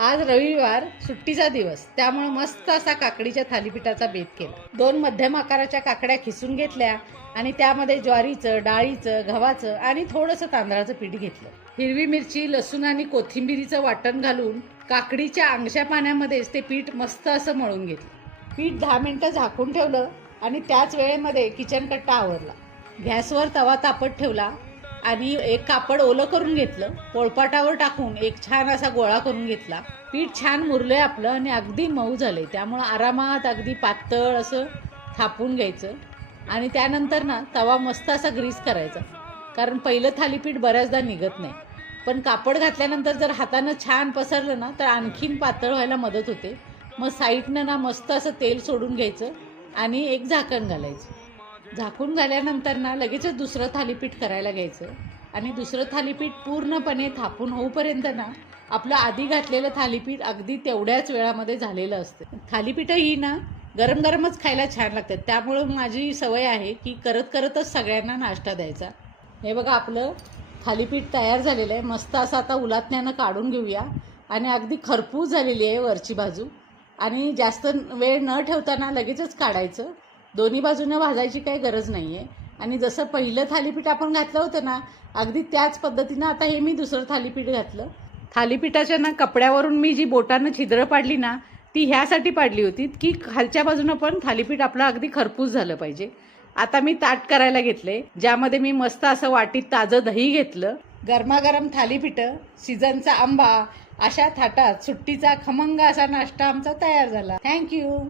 आज रविवार सुट्टीचा दिवस, त्यामुळे मस्त असा काकडीच्या थालीपीठाचा बेत केला। 2 मध्यम आकाराच्या काकड्या खिसून घेतल्या आणि त्यामध्ये ज्वारीचं, डाळीचं, गव्हाचं आणि थोडंसं तांदळाचं पीठ घेतलं। हिरवी मिरची, लसूण आणि कोथिंबिरीचं वाटण घालून काकडीच्या अंगशा पाण्यामध्येच ते पीठ मस्त असं मळून घेतलं। पीठ 10 मिनिटं झाकून ठेवलं आणि त्याच वेळेमध्ये किचन कट्टा आवरला। गॅसवर तवा तापत ठेवला आणि एक कापड ओलं करून घेतलं। पोळपाटावर टाकून एक छान असा गोळा करून घेतला। पीठ छान मुरलंय आपलं आणि अगदी मऊ झालंय, त्यामुळे आरामात अगदी पातळ असं थापून घ्यायचं आणि त्यानंतर ना तवा मस्त असा ग्रीस करायचा, कारण पहिलं थालीपीठ बऱ्याचदा निघत नाही, पण कापड घातल्यानंतर जर हातानं छान पसरलं ना तर आणखीन पातळ व्हायला मदत होते। मग साईडनं ना मस्त असं तेल सोडून घ्यायचं आणि एक झाकण घालायचं। झाकून झाल्यानंतर ना लगेचच दुसरं थालीपीठ करायला घ्यायचं आणि दुसरं थालीपीठ पूर्णपणे थापून होईपर्यंत ना आपलं आधी घातलेलं थालीपीठ अगदी तेवढ्याच वेळामध्ये झालेलं असतं। थालीपीठ ही ना गरम गरमच खायला छान लागतात, त्यामुळे माझी सवय आहे की करत करतच सगळ्यांना नाश्ता द्यायचा। हे बघा, आपलं थालीपीठ तयार झालेलं आहे। मस्त असं आता उलातण्यानं काढून घेऊया आणि अगदी खरपूस झालेली आहे वरची बाजू, आणि जास्त वेळ न ठेवताना लगेचच काढायचं। दोन्ही बाजूने भाजायची काही गरज नाही आहे। आणि जसं पहिलं थालीपीठ आपण घातलं होतं ना, अगदी त्याच पद्धतीनं आता हे मी दुसरं थालीपीठ घातलं। थालीपीठाच्या ना कपड्यावरून मी जी बोटानं छिद्र पाडली ना, ती ह्यासाठी पाडली होती की खालच्या बाजूनं पण थालीपीठ आपलं अगदी खरपूस झालं पाहिजे। आता मी ताट करायला घेतले, ज्यामध्ये मी मस्त असं वाटीत ताजं दही घेतलं। गरमागरम थालीपीठ, सीझनचा आंबा, अशा थाटात सुट्टीचा खमंग असा नाश्ता आमचा तयार झाला। थँक्यू।